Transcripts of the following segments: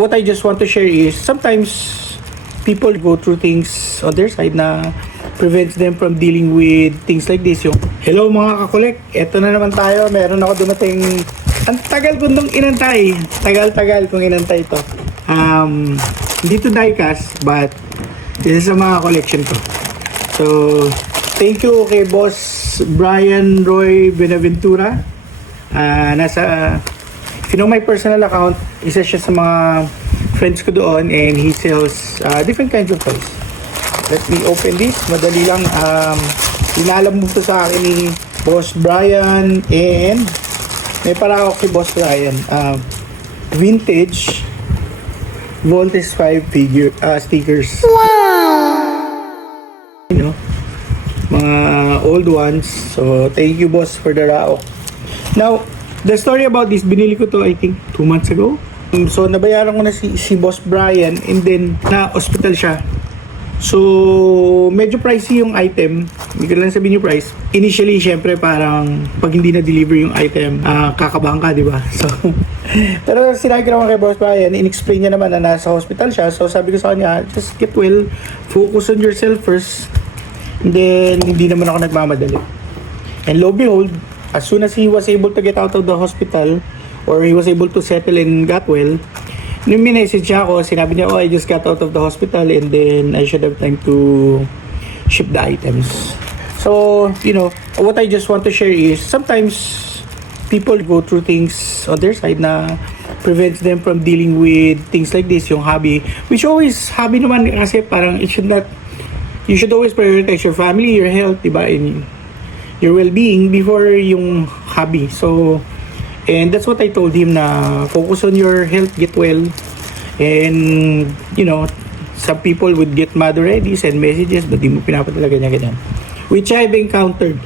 what I just want to share is sometimes people go through things on their side na prevents them from dealing with things like this. Yung, hello mga kakolek, eto na naman tayo. Meron ako dumating, ang tagal ko nung inantay. Tagal-tagal kong inantay ito. Hindi to diecast, but this is sa mga collection ko. So, thank you kay Boss Brian Roy Benaventura. If you know my personal account, isa siya sa mga friends ko doon, and he sells different kinds of toys. Let me open this. Madali lang. Inalam mo to sa akin ni Boss Brian, and may para ako kay Boss Brian. Vintage Voltes 5 figure stickers. Wow! You know, mga old ones. So, thank you, boss, for the raok. Now, the story about this, binili ko to, I think, 2 months ago. So, nabayaran ko na si Boss Brian, and then, na-hospital siya. So, medyo pricey yung item. Hindi ko lang sabihin yung price. Initially, syempre, parang pag hindi na-deliver yung item, kakabahan ka, di ba? So, pero sinabi ko naman kay Boss Brian, in-explain niya naman na nasa hospital siya. So, sabi ko sa kanya, just get well, focus on yourself first, and then, hindi naman ako nagmamadali. And lo and behold, as soon as he was able to get out of the hospital, or he was able to settle and got well, nung minessage siya ako, sinabi niya, oh, I just got out of the hospital, and then I should have time to ship the items. So, you know, what I just want to share is, sometimes people go through things on their side na prevents them from dealing with things like this, yung hobby. Which always, hobby naman kasi parang you should always prioritize your family, your health, diba, and your well-being before yung hobby. So, and that's what I told him, na focus on your health, get well. And, you know, some people would get mad already, send messages, but di mo pinapadala ganyan. Which I've encountered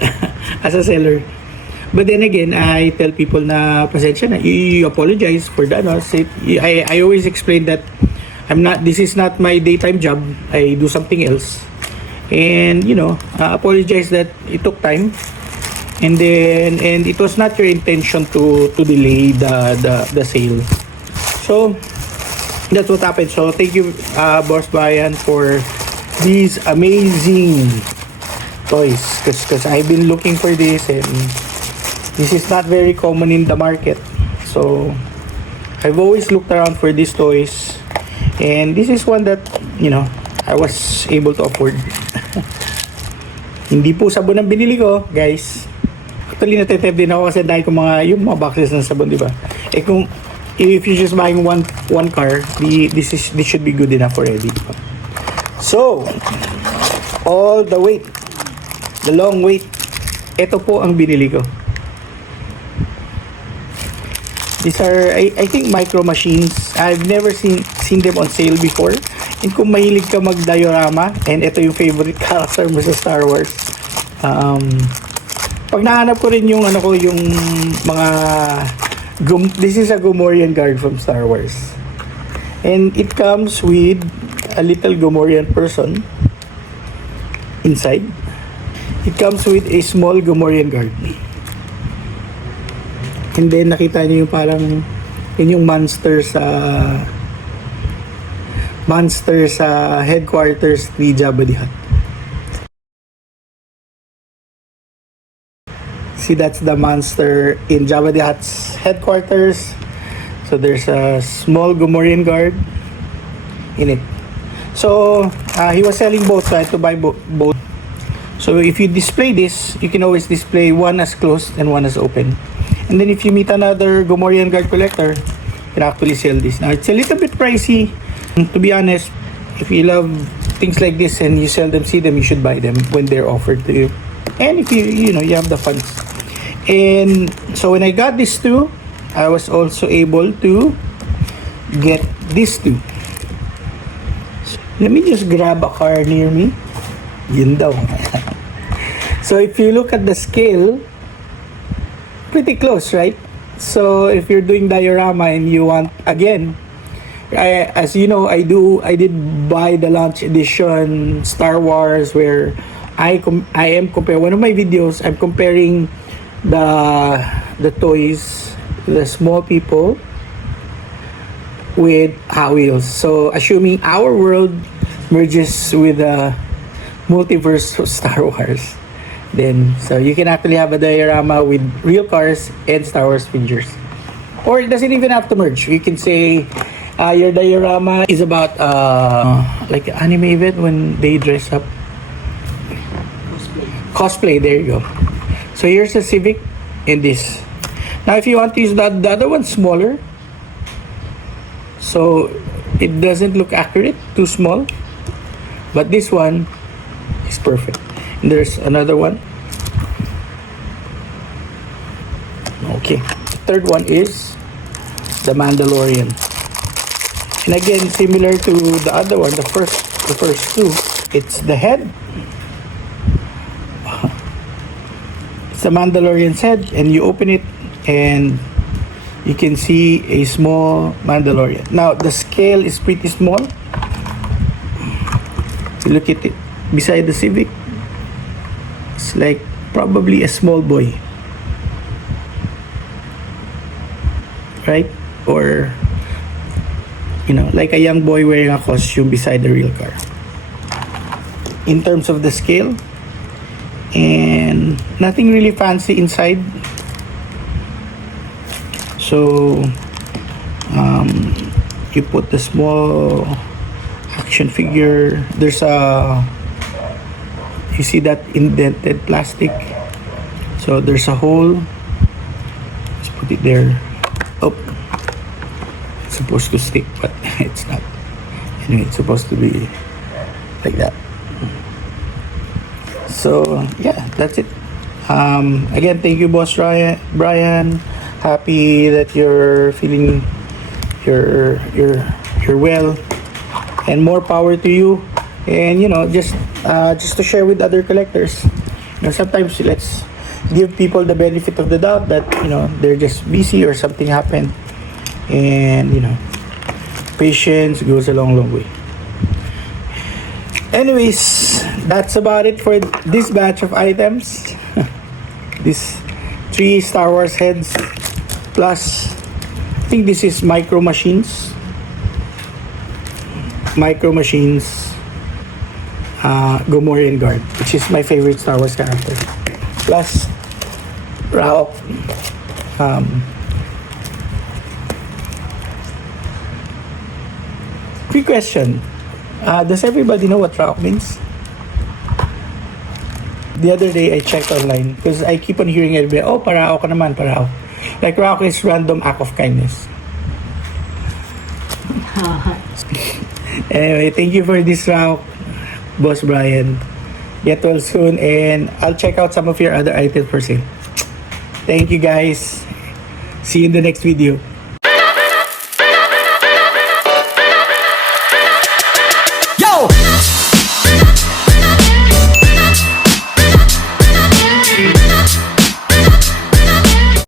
as a seller. But then again, I tell people na pasensya na, you apologize for that. No? I always explain that this is not my daytime job. I do something else. And, you know, apologize that it took time. And it was not your intention to delay the sale. So, that's what happened. So, thank you, Boss Brian, for these amazing toys. Because I've been looking for this, and this is not very common in the market. So, I've always looked around for these toys. And this is one that, you know, I was able to afford. Hindi po sabon ang binili ko, guys. Actually, nateteb din ako kasi dahil ko yung mga boxes ng sabon, di ba? Eh kung, if you're just buying one car, this should be good enough already. So, all the wait, the long wait, ito po ang binili ko. These are, I think, micro machines. I've never seen them on sale before. And kung mahilig ka mag-diorama, and ito yung favorite character mo sa Star Wars, pag nahanap ko rin yung yung mga this is a Gamorrean guard from Star Wars, and it comes with a little Gamorrean person inside. It comes with a small Gamorrean guard, and then nakita niyo yung parang yun yung monster sa headquarters ni Jabba the Hutt. See, that's the monster in Jabba the Hutt's headquarters. So there's a small Gamorrean guard in it. So he was selling both, so I had to buy both. So if you display this, you can always display one as closed and one as open. And then if you meet another Gamorrean guard collector, you can actually sell this. Now it's a little bit pricey. To be honest, if you love things like this and you seldom see them, you should buy them when they're offered to you. And if you have the funds. And so when I got these two, I was also able to get these two. So, let me just grab a car near me. Yun daw. So if you look at the scale, pretty close, right? So if you're doing diorama and you want, again, as you know, I did buy the launch edition Star Wars, where I am comparing one of my videos. I'm comparing the toys, the small people with Hot Wheels. So assuming our world merges with the multiverse of Star Wars, then so you can actually have a diorama with real cars and Star Wars figures. Or it doesn't even have to merge. You can say your diorama is about like an anime event when they dress up. Cosplay, there you go. So here's the Civic and this. Now if you want to use the other one smaller, so it doesn't look accurate, too small. But this one is perfect. And there's another one. Okay. The third one is the Mandalorian. And again, similar to the other one, the first two, it's the head. It's the Mandalorian's head, and you open it and you can see a small Mandalorian. Now the scale is pretty small. You look at it beside the Civic, it's like probably a small boy, right? Or like a young boy wearing a costume beside the real car in terms of the scale. And nothing really fancy inside. So you put the small action figure. There's you see that indented plastic, so there's a hole. Let's put it there. Oh, it's supposed to stick, but it's not. Anyway, it's supposed to be like that. So yeah, that's it. Again, thank you, Boss Brian. Happy that you're feeling you're well, and more power to you. And just to share with other collectors. Sometimes let's give people the benefit of the doubt that they're just busy or something happened, and patience goes a long way. Anyways, that's about it for this batch of items. These 3 Star Wars heads, plus I think this is Micro Machines, Gomorian Guard, which is my favorite Star Wars character, plus Raok. Quick question. Does everybody know what Raok means? The other day I checked online because I keep on hearing everybody, oh, parao ka naman, parao. Like Raok is random act of kindness. Anyway, thank you for this, Raok, Boss Brian. Get well soon, and I'll check out some of your other items for sale. Thank you, guys. See you in the next video.